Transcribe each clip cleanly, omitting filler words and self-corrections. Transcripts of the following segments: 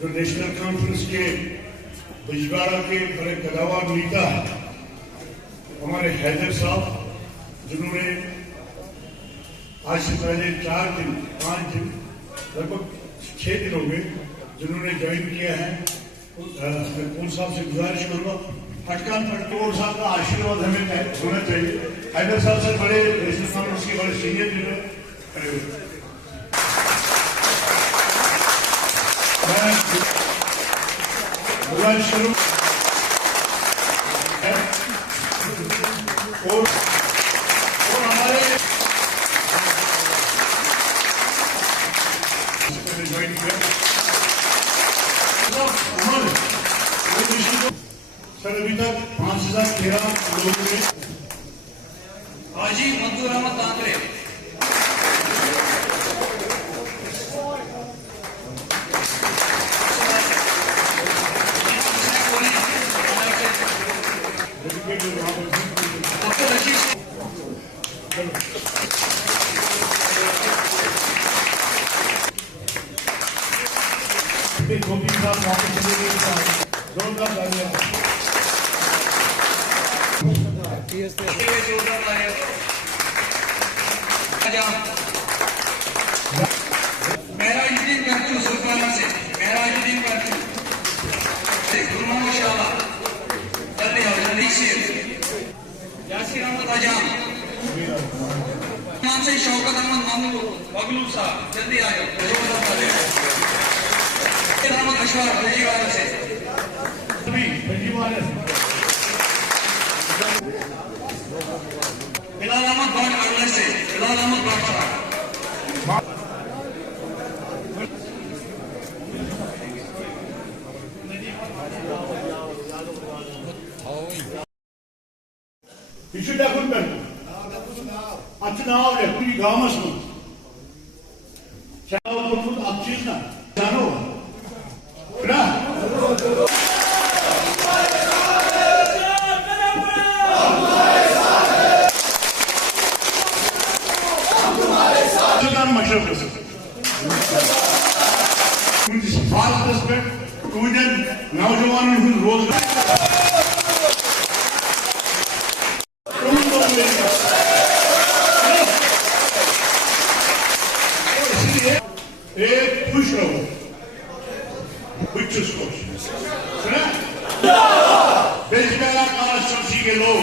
जो national conference के बिजवाड़ा के बड़े कदावर नेता है हमारे हैदर साहब, जिन्होंने आज से पहले 4 दिन 5 दिन लगभग 6 दिन हो गए जिन्होंने ज्वाइन किया है। कौन साहब से गुजारिश करूंगा, फटकान पटकोर साहब का आशीर्वाद हमें होना चाहिए। हैदर साहब से बड़े नेशनल कॉन्फ्रेंस के बड़े सीनियर लीडर खड़े हुए। गुजारिश करूँ और हमारे ज्वाइन किया सर, अभी तक 5013 लोगों ने हाजी मंजूर अहमद तांत्रे, गोपी साहब वापस चले गए, जोरदार तालियां। मेहराजुद्दीन महफूज सुल्ताना से मेहराजुद्दीन महफूज जल्दी आओ, जल्दी से यासीर अहमद आजाम से शौकत अहमद महमूद बगलू साहब, जल्दी आए। अहमद अशरफ फजीवाला से बिलाल अहमद बाग अगले से बिलाल अहमद बाग साहब। You should have been better. अच्छा नाव है पूरी गांव में सुनो। क्या वो खुद आप चीज ना जानो ना। नौजवानों को रोजगार खुश रहो, बेजबारा कॉन्स्टिट्यूंसी के लोग,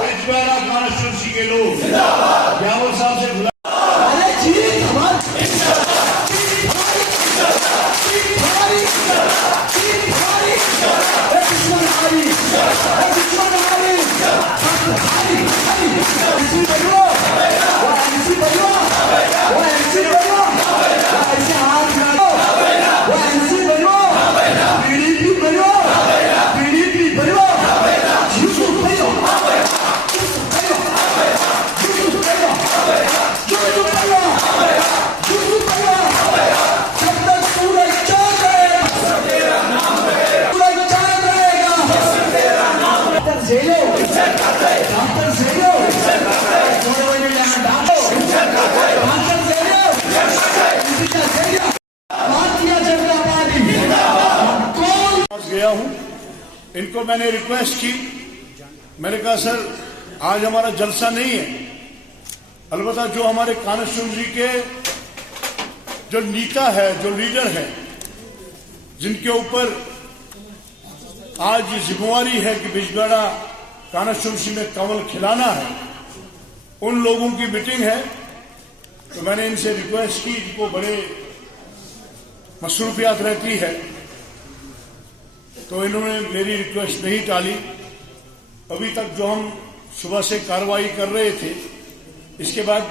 बेजबारा कॉन्स्टिट्यूंसी के लोग यावर साहब से बुला गया हूं। इनको मैंने रिक्वेस्ट की, मैंने कहा सर आज हमारा जलसा नहीं है, अलबत्ता जो हमारे कॉन्स्टिट्यूंसी के जो नेता है, जो लीडर है, जिनके ऊपर आज जिम्मेवारी है कि बिजवाड़ा कॉन्स्टिट्यूंसी में कमल खिलाना है, उन लोगों की मीटिंग है। तो मैंने इनसे रिक्वेस्ट की, इनको बड़े मसरूफियात रहती है, तो इन्होंने मेरी रिक्वेस्ट नहीं टाली। अभी तक जो हम सुबह से कार्रवाई कर रहे थे, इसके बाद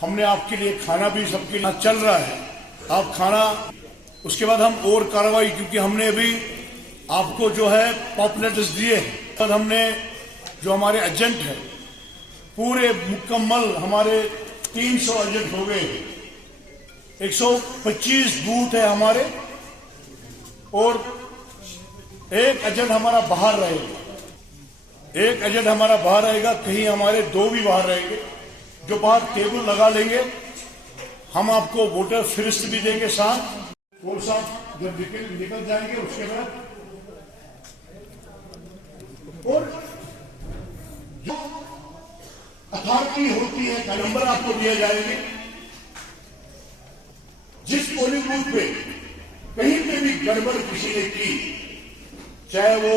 हमने आपके लिए खाना भी सबके लिए चल रहा है, आप खाना, उसके बाद हम और कार्रवाई, क्योंकि हमने अभी आपको जो है पॉपुलेटर्स दिए हैं, और हमने जो हमारे एजेंट है पूरे मुकम्मल हमारे 300 एजेंट हो गए, 125 बूथ है हमारे, और एक एजेंट हमारा बाहर रहेगा, एक एजेंट हमारा बाहर रहेगा, कहीं हमारे 2 भी बाहर रहेंगे, जो बाहर टेबल लगा लेंगे। हम आपको वोटर फहरिस्त भी देंगे साथ। और साहब जब निकल जाएंगे उसके बाद और जो अथॉरिटी होती है का नंबर आपको दिए जाएंगे। जिस पोलिंग बूथ पे कहीं पे भी गड़बड़ किसी ने की, चाहे वो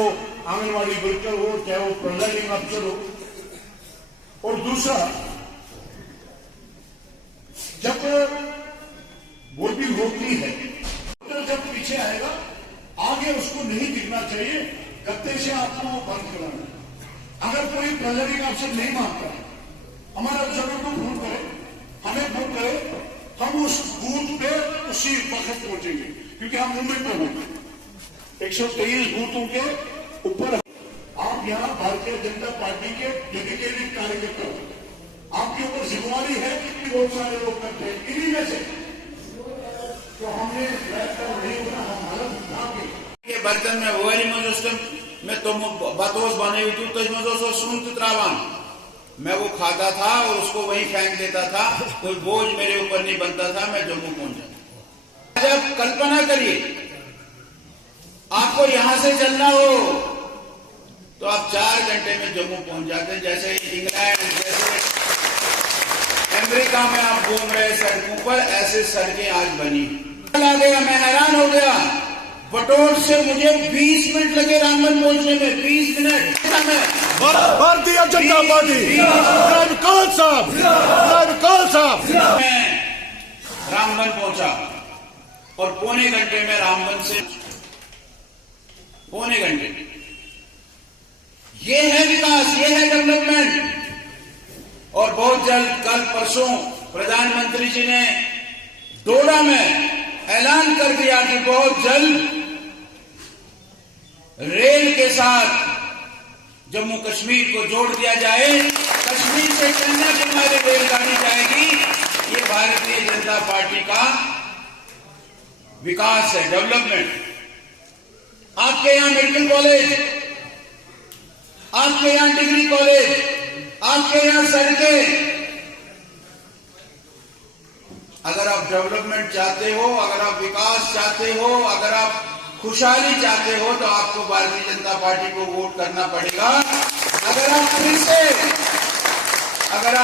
आंगनवाड़ी वर्कर हो, चाहे वो प्रिजाइडिंग अफसर हो, और दूसरा जब वोटिंग होती है तो जब पीछे आएगा आगे उसको नहीं दिखना चाहिए, गत्ते से आपको वो बंद कराना है। अगर कोई प्रिजाइडिंग अफसर नहीं मानता है, हमारे अफसरों को फोन करे, हमें फोन करे, हम उस बूथ पे उसी वक्त पहुंचेंगे, क्योंकि हम मुंबई पे होंगे। 123 बूथों के ऊपर आप यहाँ भारतीय जनता पार्टी के डेडिकेटेड कार्यकर्ता हो, आपके ऊपर जिम्मेवारी है कि बहुत सारे लोग करते हैं, इन्हीं में से तो हमने नहीं होना, हम हालत उठा के बर्तन में वही मजोस्तम मैं तो बतोस बने हुई थी तो मजोस सुन त्रावान मैं वो खाता था और उसको वहीं फेंक देता था, कोई बोझ मेरे ऊपर नहीं बनता था, मैं जम्मू पहुंचा। जब कल्पना करिए आपको यहां से चलना हो तो आप 4 घंटे में जम्मू पहुंच जाते हैं। जैसे इंग्लैंड, जैसे अमेरिका में आप घूम रहे सड़कों पर, ऐसे सड़कें आज बनी। आ गया, मैं हैरान हो गया। बटोर से मुझे 20 मिनट लगे रामबन पहुंचने में, 20 मिनट। भारतीय जनता पार्टी साहब मैं रामबन पहुंचा और पौने घंटे में रामबन से पौने घंटे। ये है विकास, ये है डेवलपमेंट। और बहुत जल्द कल परसों प्रधानमंत्री जी ने डोडा में ऐलान कर दिया कि बहुत जल्द रेल के साथ जम्मू कश्मीर को जोड़ दिया जाए। कश्मीर से कन्याकुमारी रेलगाड़ी जाएगी। ये भारतीय जनता पार्टी का विकास है, डेवलपमेंट। आपके यहां मेडिकल कॉलेज, आपके यहां डिग्री कॉलेज, आपके यहां सड़कें। अगर आप डेवलपमेंट चाहते हो, अगर आप विकास चाहते हो, अगर आप खुशहाली चाहते हो तो आपको भारतीय जनता पार्टी को वोट करना पड़ेगा। अगर आप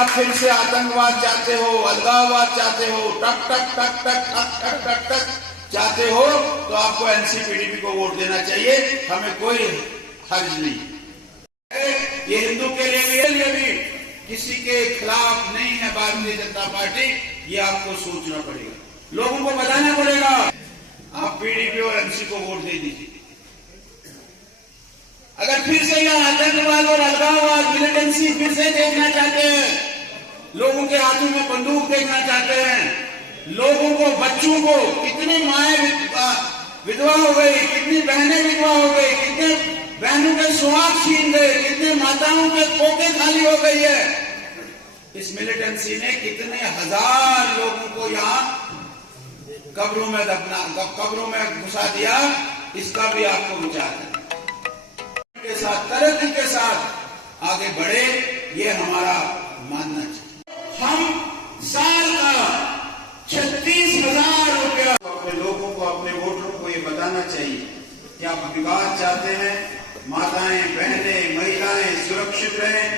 फिर से आतंकवाद चाहते हो, अलगाववाद चाहते हो, टक टक टक टक टक टक टक टक चाहते हो तो आपको एनसीपीडीपी को वोट देना चाहिए। हमें कोई हर्ज नहीं। ये हिंदू के लिए भी किसी के खिलाफ नहीं है भारतीय जनता पार्टी। ये आपको सोचना पड़ेगा, लोगों को बताना पड़ेगा। आप पीडीपी और एनसी को वोट दे दीजिए। अगर फिर से यह आतंकवाद और अलगाववाद, मिलिटेंसी फिर से देखना चाहते हैं, लोगों के हाथों में बंदूक देखना चाहते हैं, लोगों को, बच्चों को, कितनी माएं विधवा हो गई, कितनी बहनें विधवा हो गई, कितने बहनों के सुहाग छीन गए, कितने माताओं के कोखे खाली हो गई है। इस मिलिटेंसी ने कितने हजार लोगों को यहाँ कब्रों में घुसा दिया, इसका भी आपको विचार है। के साथ, तरक्की के साथ आगे बढ़े, ये हमारा मानना चाहिए। हम साल का 36,000 रुपया अपने लोगों को, अपने वोटरों को ये बताना चाहिए कि आप विकास चाहते हैं, माताएं, बहनें, महिलाएं सुरक्षित रहें,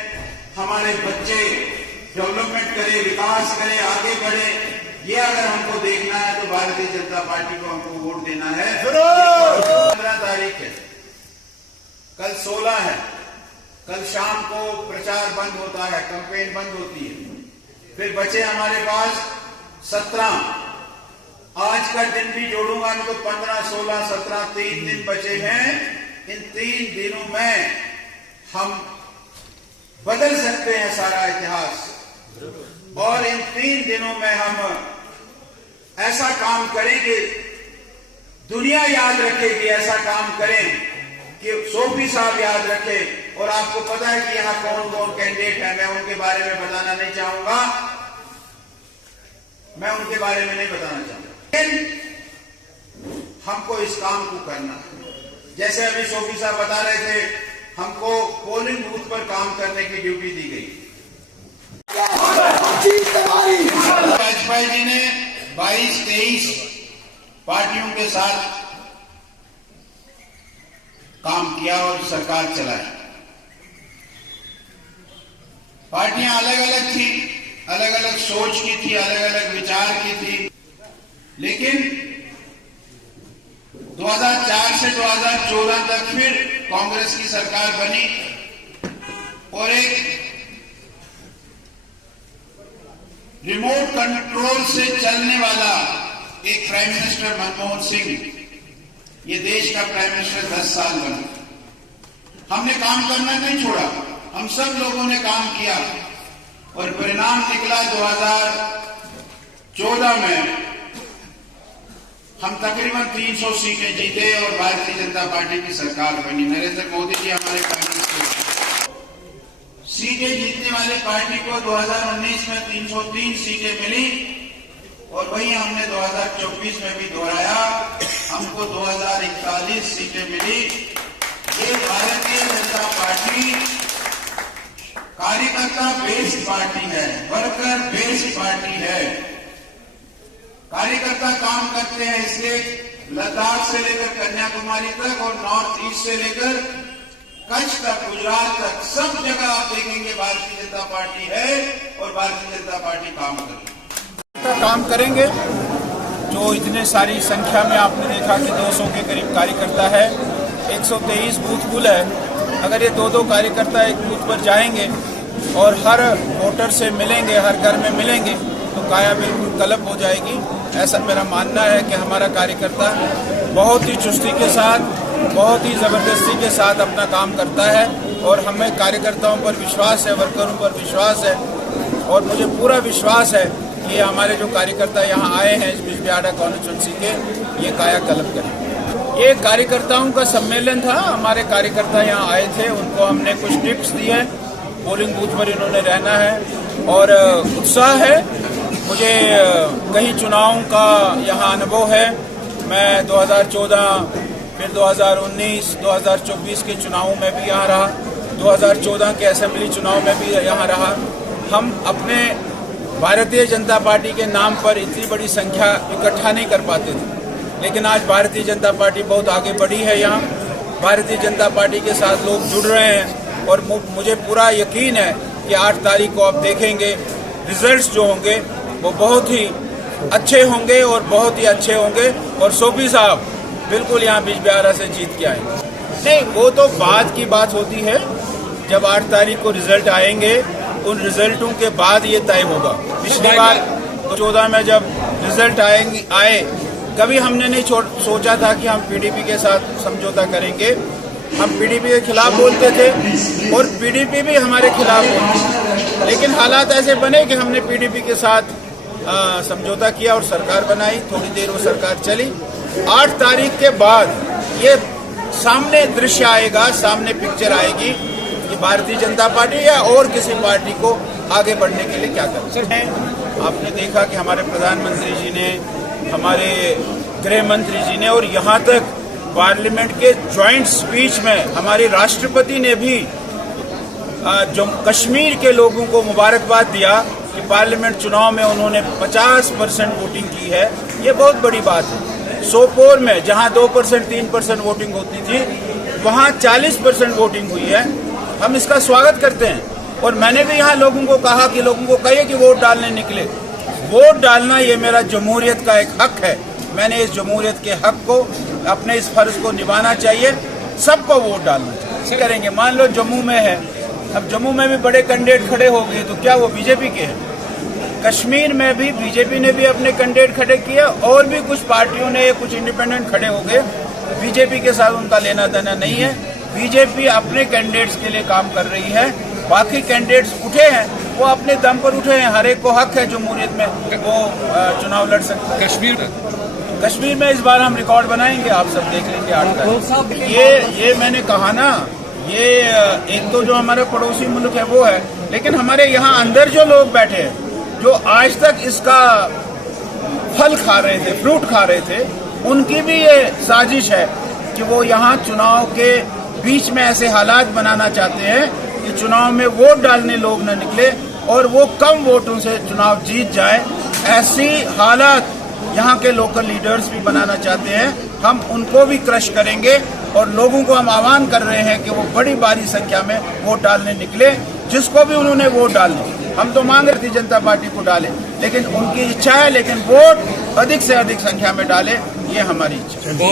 हमारे बच्चे डेवलपमेंट करें, विकास करें, आगे बढ़े। ये अगर हमको देखना है तो भारतीय जनता पार्टी को हमको वोट देना है। 15 तारीख है, कल 16 है, कल शाम को प्रचार बंद होता है, कैंपेन बंद होती है। फिर बचे हमारे पास 17, आज का दिन भी जोड़ूंगा मैं तो 15, 16, 17, 3 दिन बचे हैं। इन 3 दिनों में हम बदल सकते हैं सारा इतिहास, और इन 3 दिनों में हम ऐसा काम करेंगे, दुनिया याद रखेगी, ऐसा काम करें कि सोफी साहब याद रखे। और आपको पता है कि यहाँ कौन कौन कैंडिडेट है, मैं उनके बारे में बताना नहीं चाहूंगा, मैं उनके बारे में नहीं बताना चाहूंगा, लेकिन हमको इस काम को करना है। जैसे अभी सोफी साहब बता रहे थे, हमको पोलिंग बूथ पर काम करने की ड्यूटी दी गई। वाजपेयी जी ने 22-23 पार्टियों के साथ काम किया और सरकार चलाई। पार्टियां अलग अलग थी, अलग अलग सोच की थी, अलग अलग विचार की थी, लेकिन 2004 से 2014 तक फिर कांग्रेस की सरकार बनी और एक रिमोट कंट्रोल से चलने वाला एक प्राइम मिनिस्टर मनमोहन सिंह, ये देश का प्राइम मिनिस्टर 10 साल बना। हमने काम करना नहीं छोड़ा, हम सब लोगों ने काम किया और परिणाम निकला 2014 में हम तकरीबन 300 सीटें जीते और भारतीय जनता पार्टी की सरकार बनी। नरेंद्र मोदी जी हमारे प्राइम मिनिस्टर। सीटें जीतने वाली पार्टी को 2019 में 303 सीटें मिली और वही हमने 2024 में भी दोहराया, हमको 2041 सीटें मिली। ये भारतीय जनता पार्टी कार्यकर्ता बेस्ड पार्टी है, वर्कर बेस्ड पार्टी है। कार्यकर्ता काम करते हैं, इसलिए लद्दाख से लेकर कन्याकुमारी तक और नॉर्थ ईस्ट से लेकर कच्छ तक, गुजरात तक, सब जगह आप देखेंगे भारतीय जनता पार्टी है और भारतीय जनता पार्टी काम करेगी। काम करेंगे। जो इतने सारी संख्या में आपने देखा कि 200 के करीब कार्यकर्ता है, 123 बूथ कुल है। अगर ये दो कार्यकर्ता एक बूथ पर जाएंगे और हर वोटर से मिलेंगे, हर घर में मिलेंगे, तो काया बिल्कुल कलब हो जाएगी। ऐसा मेरा मानना है कि हमारा कार्यकर्ता बहुत ही चुस्ती के साथ, बहुत ही ज़बरदस्ती के साथ अपना काम करता है और हमें कार्यकर्ताओं पर विश्वास है, वर्करों पर विश्वास है और मुझे पूरा विश्वास है कि हमारे जो कार्यकर्ता यहाँ आए हैं इस बिजबिहाड़ा कॉन्स्टिट्यूंसी के, ये काया कलब करें। ये कार्यकर्ताओं का सम्मेलन था, हमारे कार्यकर्ता यहाँ आए थे, उनको हमने कुछ टिप्स दिए। पोलिंग बूथ पर इन्होंने रहना है और उत्साह है। मुझे कई चुनावों का यहाँ अनुभव है। मैं 2014, फिर 2019, 2024 के चुनावों में भी यहाँ रहा, 2014 के असेंबली चुनाव में भी यहाँ रहा। हम अपने भारतीय जनता पार्टी के नाम पर इतनी बड़ी संख्या इकट्ठा नहीं कर पाते थे, लेकिन आज भारतीय जनता पार्टी बहुत आगे बढ़ी है। यहाँ भारतीय जनता पार्टी के साथ लोग जुड़ रहे हैं और मुझे पूरा यकीन है कि 8 तारीख को आप देखेंगे रिजल्ट्स जो होंगे वो बहुत ही अच्छे होंगे और बहुत ही अच्छे होंगे और सोफी साहब बिल्कुल यहाँ बिजबिहाड़ा से जीत के आएंगे। नहीं, वो तो बाद की बात होती है। जब 8 तारीख को रिजल्ट आएंगे, उन रिजल्टों के बाद ये तय होगा। पिछली बार 14 में जब रिजल्ट आए, कभी हमने नहीं सोचा था कि हम पीडीपी के साथ समझौता करेंगे। हम पीडीपी के खिलाफ बोलते थे और पीडीपी भी हमारे खिलाफ बोलती, लेकिन हालात ऐसे बने कि हमने पीडीपी के साथ समझौता किया और सरकार बनाई। थोड़ी देर वो सरकार चली। 8 तारीख के बाद ये सामने दृश्य आएगा, सामने पिक्चर आएगी कि भारतीय जनता पार्टी या और किसी पार्टी को आगे बढ़ने के लिए क्या करना है। आपने देखा कि हमारे प्रधानमंत्री जी ने, हमारे गृह मंत्री जी ने और यहाँ तक पार्लियामेंट के ज्वाइंट स्पीच में हमारे राष्ट्रपति ने भी जो कश्मीर के लोगों को मुबारकबाद दिया कि पार्लियामेंट चुनाव में उन्होंने 50% वोटिंग की है। ये बहुत बड़ी बात है। सोपोर में जहां 2%, 3% वोटिंग होती थी, वहां 40% वोटिंग हुई है। हम इसका स्वागत करते हैं और मैंने भी यहाँ लोगों को कहा कि लोगों को कहिए कि वोट डालने निकले। वोट डालना ये मेरा जमहूरियत का एक हक है। मैंने इस जमहूरियत के हक को, अपने इस फर्ज को निभाना चाहिए। सबको वोट डालना चाहिए। करेंगे, मान लो जम्मू में है, अब जम्मू में भी बड़े कैंडिडेट खड़े हो गए, तो क्या वो बीजेपी के हैं? कश्मीर में भी बीजेपी ने भी अपने कैंडिडेट खड़े किए और भी कुछ पार्टियों ने, कुछ इंडिपेंडेंट खड़े हो गए। बीजेपी के साथ उनका लेना देना नहीं है। बीजेपी अपने कैंडिडेट्स के लिए काम कर रही है। बाकी कैंडिडेट्स उठे हैं, वो अपने दम पर उठे हैं। हर एक को हक है जमहूरियत में वो चुनाव लड़ सकते हैं। कश्मीर में इस बार हम रिकॉर्ड बनाएंगे, आप सब देख लेंगे। 8 तारीख ये मैंने कहा ना, ये एक तो जो हमारा पड़ोसी मुल्क है वो है, लेकिन हमारे यहाँ अंदर जो लोग बैठे हैं, जो आज तक इसका फल खा रहे थे, फ्रूट खा रहे थे, उनकी भी ये साजिश है कि वो यहाँ चुनाव के बीच में ऐसे हालात बनाना चाहते हैं कि चुनाव में वोट डालने लोग न निकले और वो कम वोटों से चुनाव जीत जाए। ऐसी हालात यहाँ के लोकल लीडर्स भी बनाना चाहते हैं। हम उनको भी क्रश करेंगे और लोगों को हम आह्वान कर रहे हैं कि वो बड़ी भारी संख्या में वोट डालने निकले। जिसको भी उन्होंने वोट डालने, हम तो मांग रहे थे जनता पार्टी को डाले, लेकिन उनकी इच्छा है, लेकिन वोट अधिक से अधिक संख्या में डाले, ये हमारी इच्छा है।